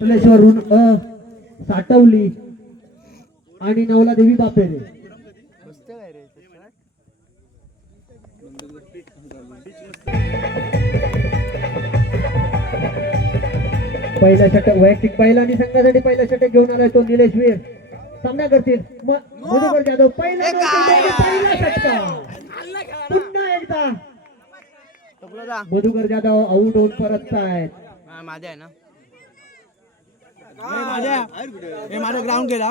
कलेश्वरून अ साठवली. आणि नवला देवी बापेरे पहिला षटक वैयक्तिक पहिला आणि संघासाठी पहिला षटक घेऊन आलाय तो निलेश वीर. सामना करतील. मधुकर जाधव पहिला षटका. पुन्हा एकदा. मधुकर जाधव आऊट होऊन परत आहेत माझ्या आहे ना? माझा ग्राउंड केला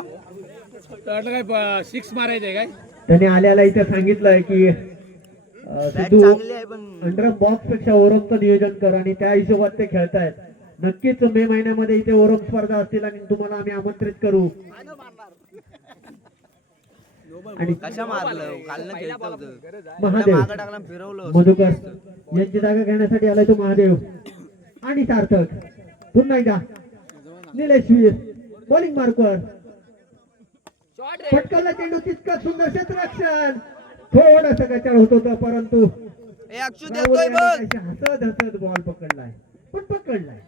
वाटलं काय सिक्स मारायचंय काय? त्याने आल्याला इथे सांगितलंय की अं, सिद्धू चांगली आहे पण अंडर बॉक्सपेक्षा ओरमचं नियोजन कर आणि त्या हिशोबात ते खेळतायत. नक्कीच मे महिन्यामध्ये इथे ओरम स्पर्धा असतील आणि तुम्हाला आम्ही आमंत्रित करू. आणि कशा मारलं? काल खेळत होतं. महादेव. मागं टाकला आणि फिरवलं मधुकर. यांची जागा घेण्यासाठी आलाय तो महादेव. आणि सार्थक. पुन्हा एकदा. निलेश वीर बॉलिंग मार्कवर फटकावला चेंडू तितकं सुंदर क्षेत्ररक्षण थोडस कचाळ होत होतं परंतु हसत हसत बॉल पकडलाय. पण पकडलाय.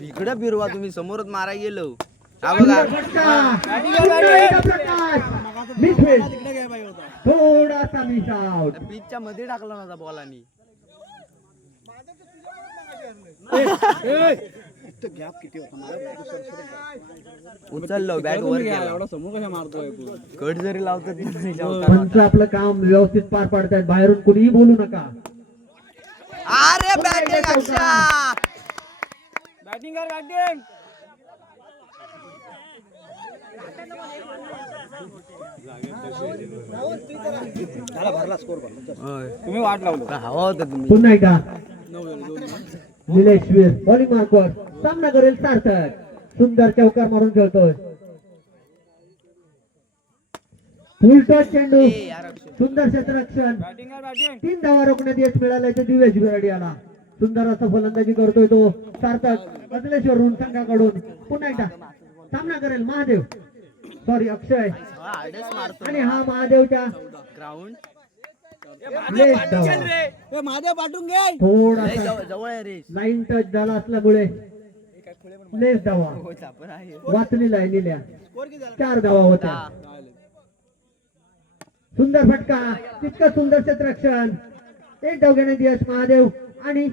इकडे फिरवा तुम्ही समोरच मारा गेलो. थोडासा मिस आउट पिचच्या मध्ये टाकला नव्हता बॉलानी गॅप किती होता? उचललो बॅट वर गेला एवढा समोर कशा मारतोय कट जरी पंच आपलं काम व्यवस्थित पार पाडतायत बाहेरून कुणीही बोलू नका. अरे बॅटिंग अक्षा बॅटिंग कर बॅटिंग तुम्ही वाट लावलो. हवा होता तुम्ही. पुन्हा एकदा. निलेश वीर बॉलिंग मार्कवर सामना करेल सार्थक. सुंदर चौकार मारून खेळतोय. फुलटॉस चेंडू. सुंदर क्षेत्ररक्षण तीन धावा रोखण्यात यश मिळालंय ते दिवेश बिराडी आला सुंदर असा फलंदाजी करतोय तो सार्थक. कजलेश्वरून संघाकडून. पुन्हा एकदा. सामना करेल महादेव. सॉरी अक्षय. आणि हा महादेवच्या ग्राउंड महादेव पाठवून घे. थोडासा लाईन टच झाला असल्यामुळे लेस धावा चार धावा होत्या. हा. सुंदर फटका. तितकं सुंदर क्षेत्ररक्षण. एक धाव घेण्यात यश महादेव आणि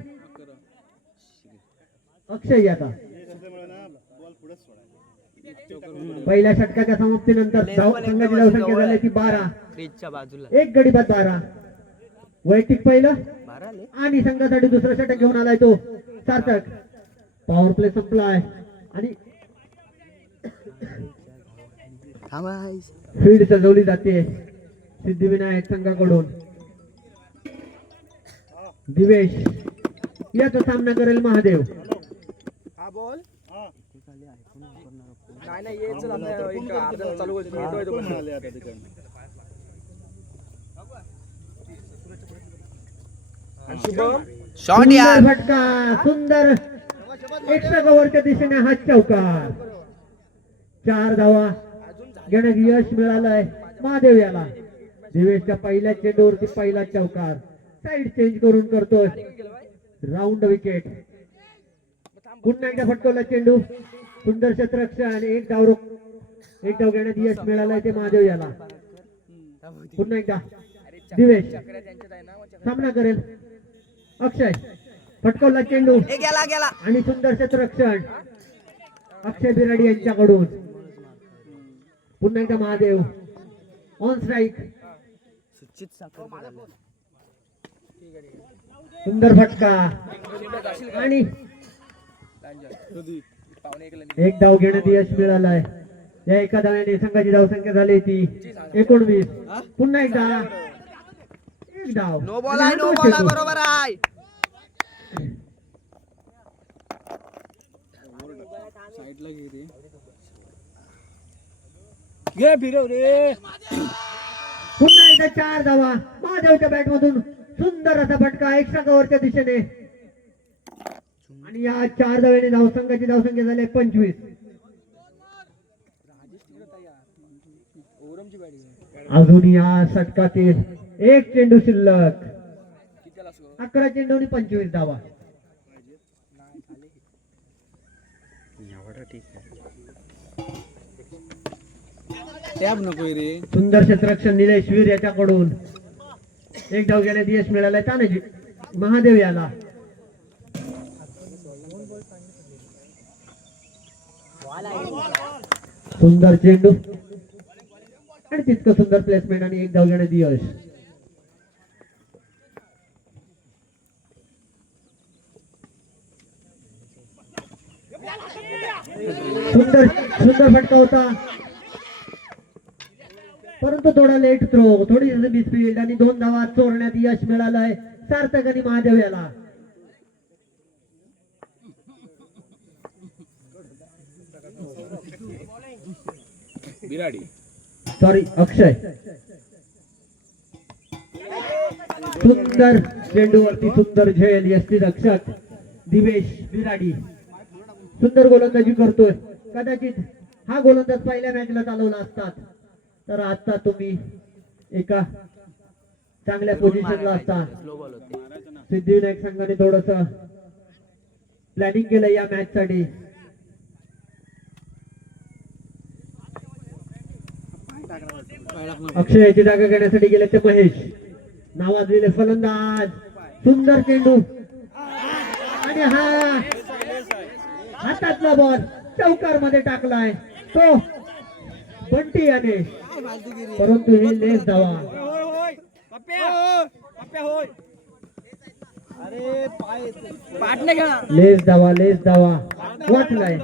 अक्षय आता. पहिल्या षटकाच्या समाप्तीनंतर धाव संघाची धावसंख्या झाली ती बारा. एक गडी बाद बारा. वैयक्तिक पहिलं. आणि संघासाठी दुसरं षटक घेऊन आलाय तो सार्थक. पॉवर प्ले संपलाय. आणि फील्ड सजवली जाते. सिद्धिविनायक संघाकडून. दिवेश याचा सामना करेल महादेव. हा बॉल. नाही नाही ये चल आता एक अर्धा चालू होईल. मी येतोय तोपर्यंत. आणि शुभम शॉट सुंदर फटका कव्हरच्या दिशेने हा चौकार. चार धावा. घेण्यात यश मिळालंय. महादेव याला. दिवेशच्या पहिल्या चेंडूवरती पहिला चौकार. साईड चेंज करून करतोय. राऊंड विकेट पुन्हा एकदा फटकवला चेंडू. सुंदर क्षेत्ररक्षण एक डाव रोख. एक डाव घेण्यात यश मिळालंय ते महादेव याला. पुन्हा एकदा. दिवेश. सामना करेल. अक्षय फटकवला चेंडू. गेला गेला. आणि सुंदर क्षेत्ररक्षण अक्षय बिराडी यांच्याकडून. पुन्हा एकदा महादेव. ऑन स्ट्राईक सुंदर फटका. आणि एक धाव घेण्यात यश मिळालंय. या एका धाव्याने संघाची धावसंख्या झाली ती एकोणवीस. पुन्हा एकदा. नो बॉल आहे नो बॉल आहे बरोबर आहे साईडला घे रे घे फिरव रे पुन्हा एकदा चार धावा. महादेवच्या बॅट मधून सुंदर असा फटका एक्स्ट्रा कव्हरच्या दिशेने. आणि या चार धाव्याने धावसंघाची धावसंख्या झाली पंचवीस. अजून या षटकातील एक चेंडू शिल्लक. अकरा चेंडू आणि पंचवीस धावा. सुंदर क्षेत्ररक्षण निलेश वीर याच्याकडून. एक धाव गेल्यात यश मिळालंय. तानाजी महादेव याला. सुंदर चेंडू. आणि तितकं सुंदर प्लेसमेंट आणि एक धाव घेण्यात यश. सुंदर सुंदर फटका होता. परंतु थोडा लेट थ्रो थोडी मिसफिल्ड आणि दोन धावा चोरण्यात यश मिळालंय सार्थक आणि महादेव याला. बिराडी. सॉरी अक्षय. सुंदर चेंडूवरती सुंदर झेल यष्टी रक्षक दिवेश विराडी सुंदर गोलंदाजी करतोय. कदाचित हा गोलंदाज पहिल्या मॅचला चालवला असतात. तर आता तुम्ही एका चांगल्या पोझिशनला असता. सिद्धिविनायक संघाने थोडस प्लॅनिंग केलं या मॅच साठी. अक्षय याची जागा घेण्यासाठी गेले ते महेश. नावाजलेले फलंदाज. सुंदर चेंडू आणि हा हातातला बॉल चौकारमध्ये टाकलाय. तो बंटी याने परंतु हे लेस धावा लेस धावा लेस धावा वाचलाय.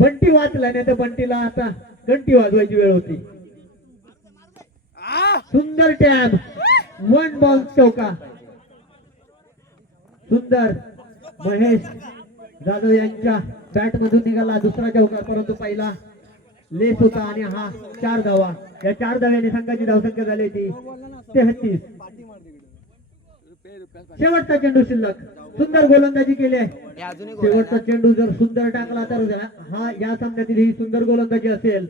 बंटी वाचलाय नाही तर बंटीला आता घंटी वाजवायची वेळ होती. सुंदर टॅब. वन बॉल चौका. सुंदर. महेश. जाधव यांच्या बॅट मधून निघाला दुसरा चौकार परंतु पहिला लेस होता आणि हा चार धावा. या चार धाव्याने संघाची धावसंख्या झाली होती तेहतीस. शेवटचा चेंडू शिल्लक. सुंदर गोलंदाजी केली आहे. शेवटचा चेंडू जर सुंदर टाकला तर हा या सामन्यातील ही सुंदर गोलंदाजी असेल.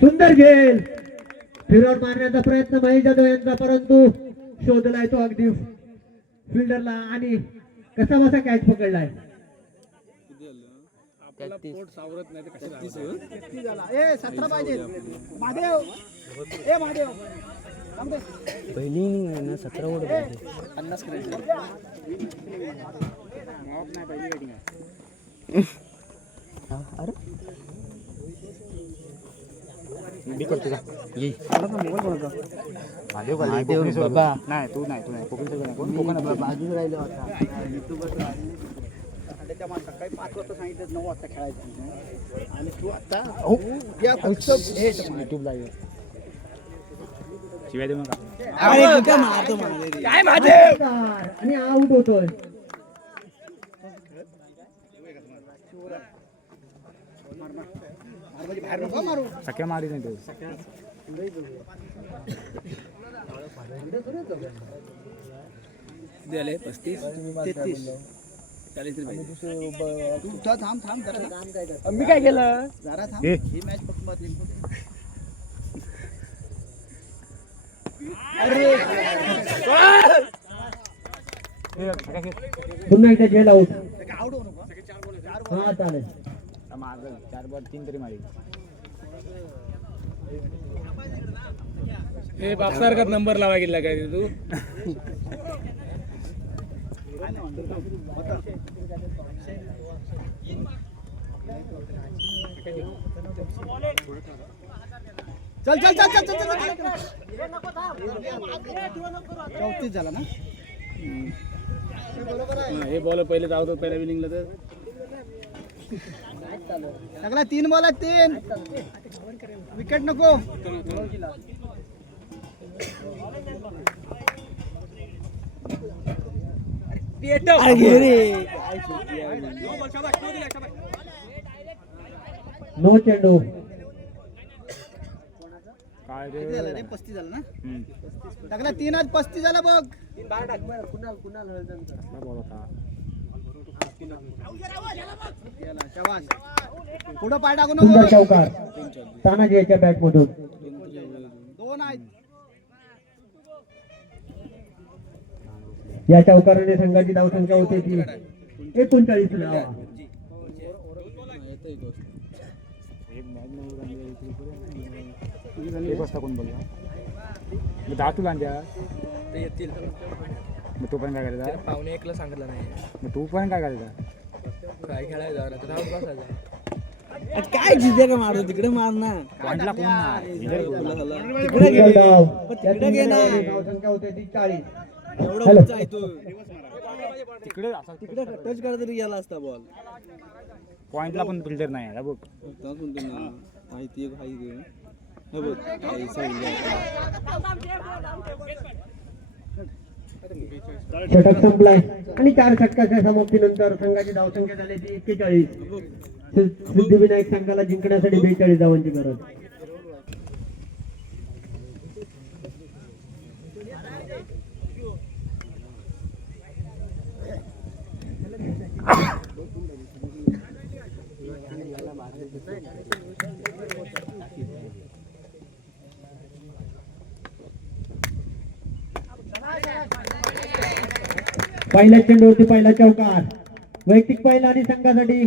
सुंदर घेल फिरवर मारण्याचा प्रयत्न महेश जाधव यांचा परंतु शोधलाय तो अगदी फिल्डरला आणि कसा बसा कॅच पकडलाय? पहिली इनिंग आहे ना सतरा ओढ पन्नास ये. बाबा. नाही तू नाही तू नाही. कोकण बाजूला राहिलो? आता सकाळी पाच वाजता सांगितलं नऊ वाजता खेळायचं आणि तू आता युट्यूबला शिवाय देऊ नका काय महादेव आणि आउट होतोय. सख्या मारी नाही दिले पस्तीस. तेहतीस. चाळीस थांब थांब जरा मी काय केलं? जरा थांब. ही मॅच फक्त पुन्हा एकदा जेल आउट हा चालेल. चार बॉल तीन तरी मारी. हे बापसारखाच नंबर लावा गेला काय तू? चल चल चल चल चल चौतीस झाला ना? हे बॉल पहिले जाऊ दो पहिल्या विनिंगला तर. सगळा तीन बॉल आहेत तीन. विकेट नको. नो चेंडू पस्तीस झालं ना? टाकला तीन आज पस्तीस झाला बघ. शाबास. पुढं पाय टाकू सुंदर नको चौकार तानाजी याच्या बॅट मधून दोन आहेत. या चौकाराने संघाची धावसंख्या होते ती एकोणचाळीस धावा एक वाजता कोण बोलला दहा तुला द्या ते येतील मग तो पण काय करायचा पावणे एकला सांगितलं नाही. मग तू पण काय करायचा काय खेळायचं आता? राहून बसायचं काय जिथे का मारतो तिकडे मार ना. पॉईंटला कोण बोलला. तिकडे धाव पण तिकडे घे ना. होते एवढा. उंच आहे तो. तिकडे असा तिकडे टच करा तरी गेला असता बॉल पॉईंटला पण फिल्डर नाही आहे. बघ. म्हणतो ना? माहिती एक हाय हे बघ. काय सांगितलं षटक संपलाय. आणि चार षटकाच्या समाप्तीनंतर संघाची धावसंख्या झाली ती एक्केचाळीस. सिद्धिविनायक संघाला जिंकण्यासाठी बेचाळीस धावांची गरज. पहिल्या चेंडूवरती पहिला चौकार. वैयक्तिक पहिला आणि संघासाठी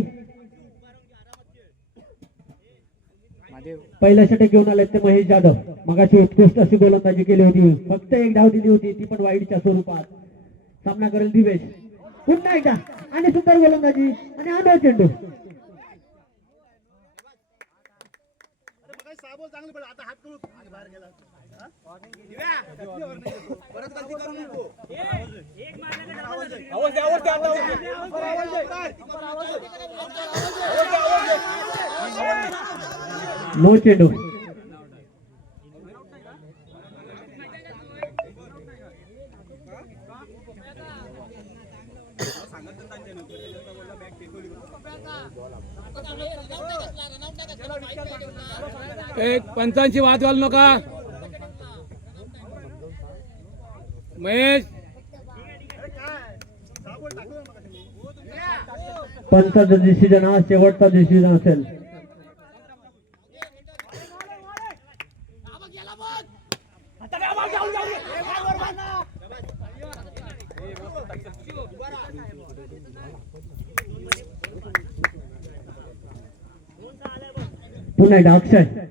पहिल्या षटक घेऊन आले ते महेश जाधव. मगाशी उत्कृष्ट अशी गोलंदाजी केली होती. फक्त एक धाव दिली होती ती पण वाईटच्या स्वरूपात. सामना करेल दिवेश. पुन्हा एकदा. आणि सुंदर गोलंदाजी आणि आंधळ चेंडू. नो चेंडू एक पंचांची वाद घालू नका. महेश। पंचाचा डिसिजन हा शेवटचा डिसिजन असेल पुन्हा एकदा अक्षय।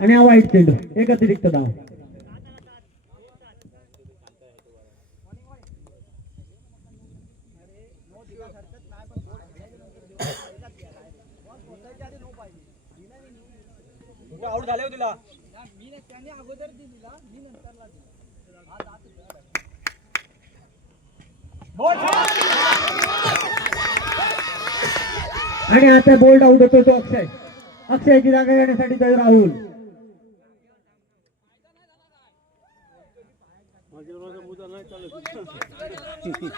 आणि हा वाईट चेंडू एक अतिरिक्त धाव आणि आता बोल्ड आउट होतो तो अक्षय. अक्षयची जागा घेण्यासाठी तो राहुल. टीमच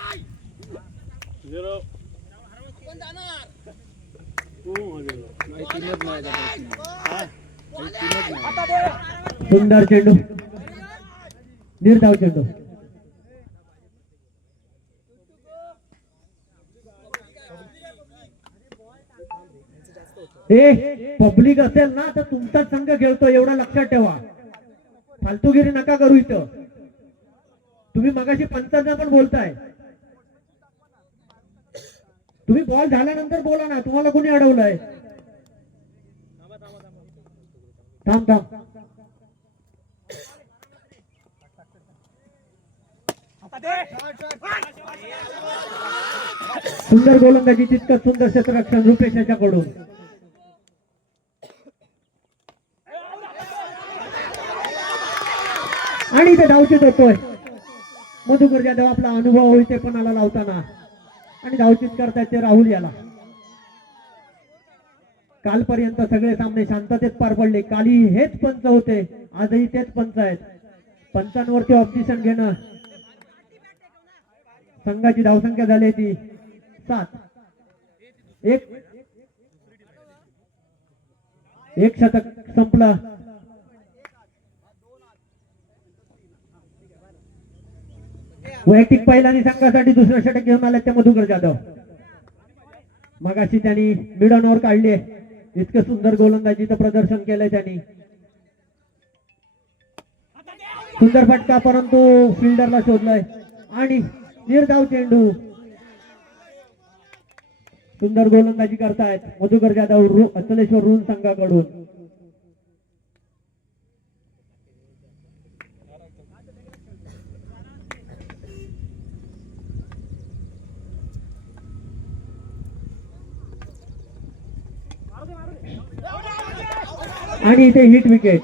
सुंदर चेंडू. निर्धाव चेंडू. ए पब्लिक असेल ना तर तुमचा संघ खेळतो एवढा लक्षात ठेवा. फालतूगिरी नका करू इथं. तुम्ही मगाशी पंचांना पण बोलताय. तुम्ही बॉल झाल्यानंतर बोला ना तुम्हाला कोणी अडवलंय? थांब थांब. सुंदर गोलंदाजी तितकं सुंदर क्षेत्ररक्षण रुपेश याच्याकडून आणि इथे धावचित होतोय मधुकर देव आपला अनुभव इथे पणाला लावताना आणि धावचित करतायत ते राहुल याला. कालपर्यंत सगळे सामने शांततेत पार पडले. काली हेच पंच होते आजही तेच पंच आहेत. पंचांवरती ऑब्जेक्शन घेणं संघाची धावसंख्या झाली ती सात. एक एक शतक संपलं. वैयक्तिक पहिला आणि संघासाठी दुसरं षटक घेऊन आले त्या मधुकर जाधव. मगाशी त्यांनी मिडन ओव्हर काढले इतकं सुंदर गोलंदाजीचं प्रदर्शन केलंय त्यांनी. सुंदर फटका परंतु फिल्डरला शोधलाय. आणि निर्धाव चेंडू. सुंदर गोलंदाजी करतायत मधुकर जाधव रु- अचलेश्वर रून संघाकडून. आणि इथे हिट विकेट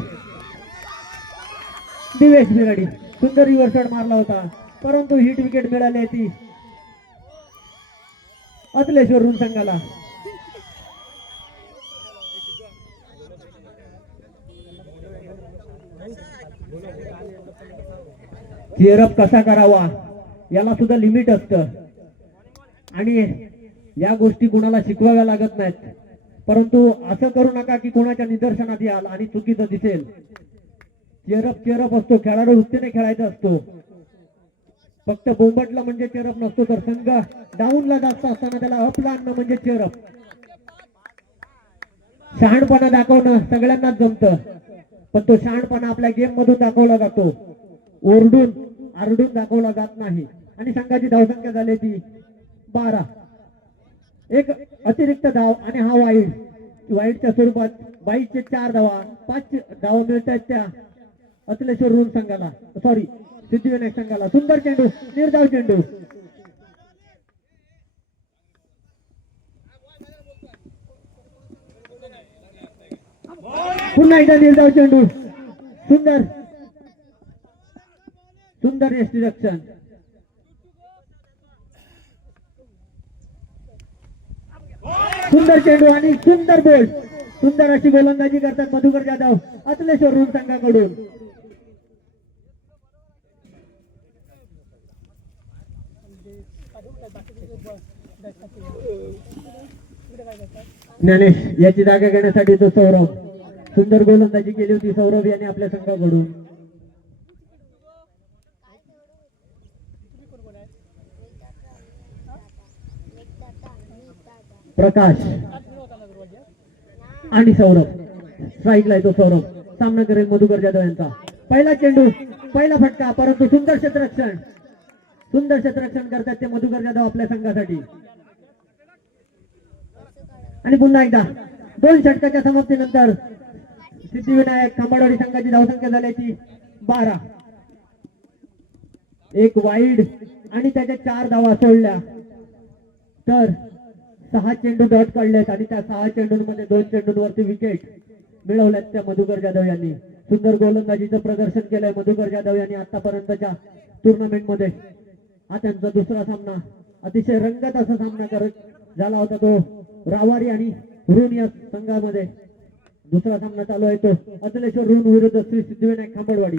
दिवेश बिराडी सुंदर रिव्हर्स शॉट मारला होता. परंतु हिट विकेट मिळाली ती अतलेश्वर संघाला. चेअरअप कसा करावा? याला सुद्धा लिमिट असतं. आणि या गोष्टी कुणाला शिकवाव्या लागत नाहीत. परंतु असं करू नका की कोणाच्या निदर्शनात याल आणि चुकीचं दिसेल. चेरप चेरप असतो. खेळाडू वृत्तीने खेळायचा असतो. फक्त बोंबटला म्हणजे चेरप नसतो तर संघ डाऊनला जास्त असताना त्याला अपला आणणं म्हणजे चेरप शहाणपणा दाखवणं सगळ्यांनाच जमतं. पण तो शहाणपणा आपल्या गेम मधून दाखवला जातो. ओरडून आरडून दाखवला जात नाही. आणि संघाची धावसंख्या झाली ती बारा. एक अतिरिक्त धाव आणि हा वाईड वाईडच्या स्वरूपात बाईचे चार धावा पाच धावा मिळतात त्या अतलेश्वर रूल संघाला. सॉरी सिद्धिविनायक संघाला. सुंदर चेंडू निर्धाव चेंडू. पुन्हा एकदा निर्धाव चेंडू. सुंदर. सुंदर यष्टी सुंदर चेंडू आणि सुंदर बोल. सुंदर अशी गोलंदाजी करतात मधुकर जाधव अतलेश्वर रूल संघाकडून. ज्ञानेश याची जागा घेण्यासाठी तो सौरभ. सुंदर गोलंदाजी केली होती सौरभ याने आपल्या संघाकडून. प्रकाश आणि सौरभ. स्ट्राईकला येतो सौरभ. सामना करेल मधुकर जाधव यांचा. पहिला चेंडू पहिला फटका परंतु सुंदर क्षेत्ररक्षण सुंदर क्षेत्ररक्षण करतात ते मधुकर जाधव आपल्या संघासाठी. आणि पुन्हा एकदा दोन षटकाच्या समाप्तीनंतर सिद्धिविनायक खांबाडवाडी संघाची धावसंख्या झाल्याची बारा. एक वाईड आणि त्याच्या चार धावा सोडल्या. तर सहा चेंडू डॉट काढलेत आणि त्या सहा चेंडूंमध्ये दोन चेंडूंवरती विकेट मिळवल्यात त्या मधुकर जाधव यांनी. सुंदर गोलंदाजीचं प्रदर्शन केलंय मधुकर जाधव यांनी आतापर्यंतच्या टुर्नामेंटमध्ये हा त्यांचा दुसरा सामना. अतिशय रंगत असा सामना करत झाला होता तो रावारी आणि ऋण या संघामध्ये. दुसरा सामना चालू आहे तो अचलेश्वर ऋण विरुद्ध श्री सिद्धिविनायक खांबडवाडी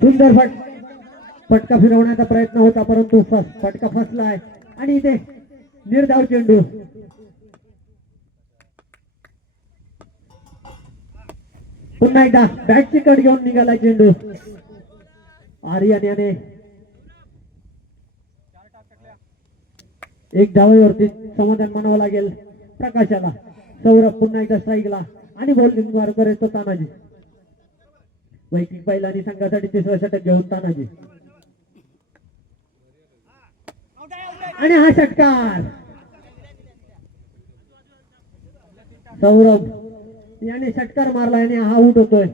सुंदर फट फटका फिरवण्याचा प्रयत्न होता परंतु फस- फटका फसलाय. आणि इथे निर्धाव चेंडू. पुन्हा एकदा बॅटची कट घेऊन निघाला चेंडू. आर्यन याने एक धावेवरती समाधान मानावं लागेल प्रकाशाला. सौरभ पुन्हा एकदा स्ट्राईकला आणि बॉलिंग मार तो तानाजी. वैकिक पहिला आणि संघासाठी तिसरा षटक घेऊन तानाजी. आणि हा षटकार. सौरभ याने षटकार मारला आणि हा आऊट होतोय.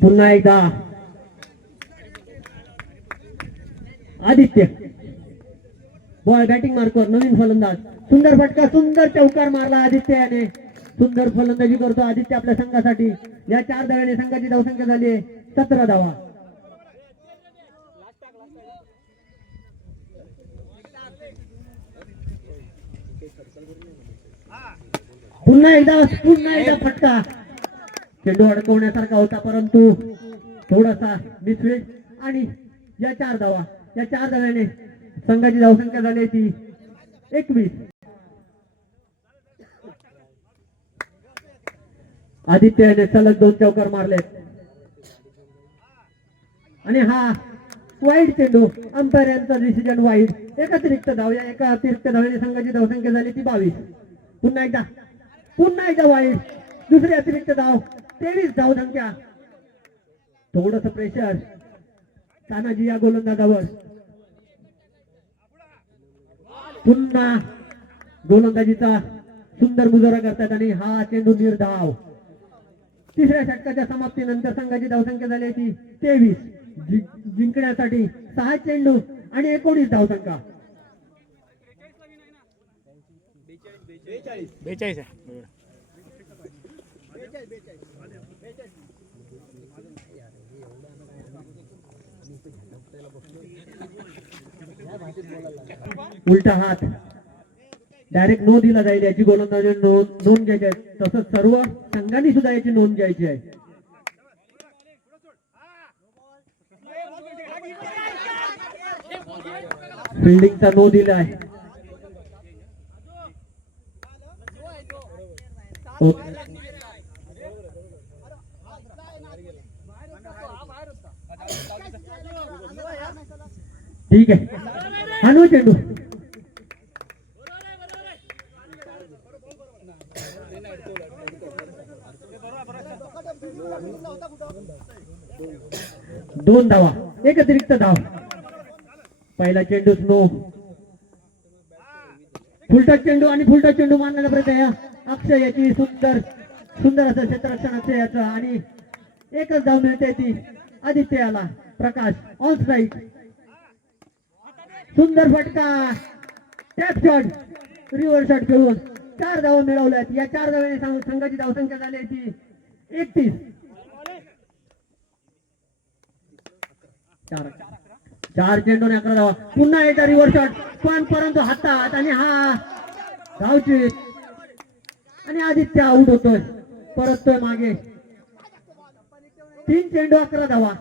पुन्हा एकदा. आदित्य. बॉल बॅटिंग मार्कवर नवीन फलंदाज. सुंदर फटका सुंदर चौकार मारला आदित्य याने सुंदर फलंदाजी करतो आदित्य आपल्या संघासाठी. या चार धाव्याने संघाची धावसंख्या झाली आहे. सतरा धावा. पुन्हा एकदा पुन्हा एकदा फटका. चेंडू अडकवण्यासारखा होता परंतु थोडासा मिसफिल्ड आणि या चार धावा. या चार धाव्याने संघाची धावसंख्या झाली आहे ती एकवीस. आदित्य याने सलग दोन चौकार मारलेत. आणि हा वाईट चेंडू अंपायर यांचा डिसिजन वाईट एक अतिरिक्त धाव या एका अतिरिक्त धावेने संघाची धावसंख्या झाली ती बावीस. पुन्हा एकदा पुन्हा एकदा वाईट दुसरी अतिरिक्त धाव तेवीस धावसंख्या. थोडस प्रेशर तानाजी या गोलंदाजावर. पुन्हा गोलंदाजीचा सुंदर मुजोरा करतात आणि हा चेंडू निर्धाव तिसऱ्या षटकाच्या समाप्तीनंतर संघाची धावसंख्या झाली होती तेवीस. जिंकण्यासाठी सहा चेंडू आणि एकोणीस धावसंख्या. बेचाळीस बेचाळीस उलटा हात. डायरेक्ट नो दिला जाईल याची गोलंदाजी नोंद घ्यायची आहे. तसंच सर्व संघांनी सुद्धा याची नोंद घ्यायची आहे. फिल्डिंगचा नो दिला ओ- ठीक आहे. हनु चेंडू दोन धावा एक अतिरिक्त धाव. पहिला चेंडू स्नो फुलटा चेंडू आणि फुलटा चेंडू मानण्याचा प्रयत्न या अक्षय याची सुंदर सुंदर असं क्षेत्ररक्षण अक्षय याचं. आणि एकच धाव मिळते ती आदित्य याला प्रकाश ऑन स्ट्राईक सुंदर फटका. टॅप शॉट रिव्हर शॉट खेळून चार धावा मिळवल्यात. या चार धाव्याने संघाची धावसंख्या झाली ती एकतीस. चार. चार चेंडू अकरा धावा. पुन्हा एकदा रिव्हर शॉट पण परंतु हातात आणि हा धावची. आणि आदित्य आऊट होतोय. परततोय मागे. तीन चेंडू अकरा धावा.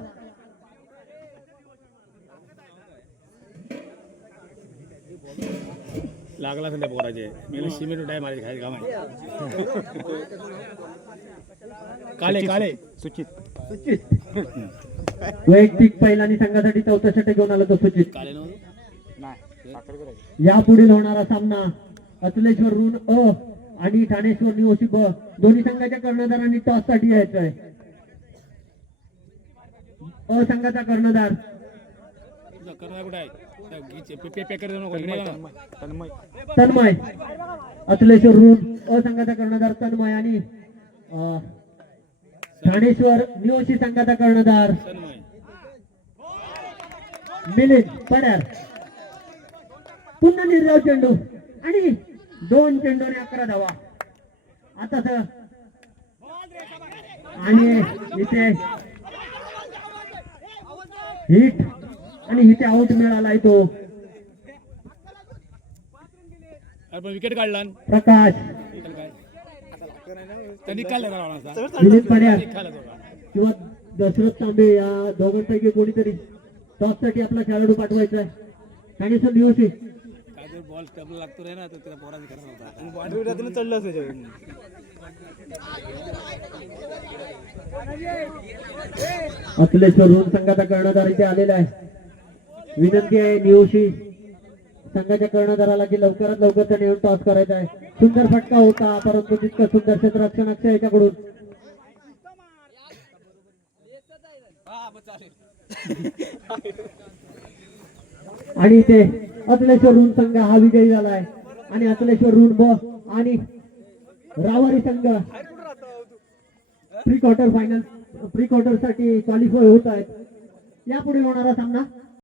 लागला असेल त्या पोराचे. मी सिमेंट उठाय माझे खायचे काम आहे काळे काळे सुचित. सुचित. वैयक्तिक पहिलानी संघासाठी चौथा षटक घेऊन आला तो सुचित. नाही आहे. यापुढील होणारा सामना अतुलेश्वर ऋण अ आणि ठाणेश्वर निवशी ब. दोन्ही संघाच्या कर्णधारांनी टॉससाठी यायचं आहे अ संघाचा कर्णधार. तन्मय तन्मय अतुलेश्वर ऋण अ संघाचा कर्णधार तन्मय आणि ठाणेश्वर निवशी संघाचा कर्णधार तन्मय. मिलिंद पड्यार. पुन्हा निर्धाव चेंडू आणि दोन चेंडू आणि अकरा धावा. आता सर आणि इथे हिट आणि इथे आउट मिळालाय तो. विकेट काढला. प्रकाश? किंवा दशरथ तांबे या दोघांपैकी कोणीतरी टॉससाठी आपला खेळाडू पाठवायचा आहे. निवशी काय जर बॉल स्टॅबला लागतो रे ना तर त्याला पोराची खरं नव्हता. चढलं अखिलेश्वर संघाचा कर्णधार इथे आलेला आहे. विनंती आहे निओशी संघाच्या कर्णधाराला की लवकरात लवकर त्याने येऊन टॉस करायचा आहे. सुंदर फटका होता परंतु तितकं सुंदर क्षेत्ररक्षण अक्षय याच्याकडून. आणि इथे अतलेश्वर ऋण संघ हा विजयी झालाय. आणि अतलेश्वर ऋण ब आणि रावारी संघ. प्री क्वार्टर फायनल प्री क्वार्टरसाठी क्वालिफाय होत आहेत. यापुढे होणारा सामना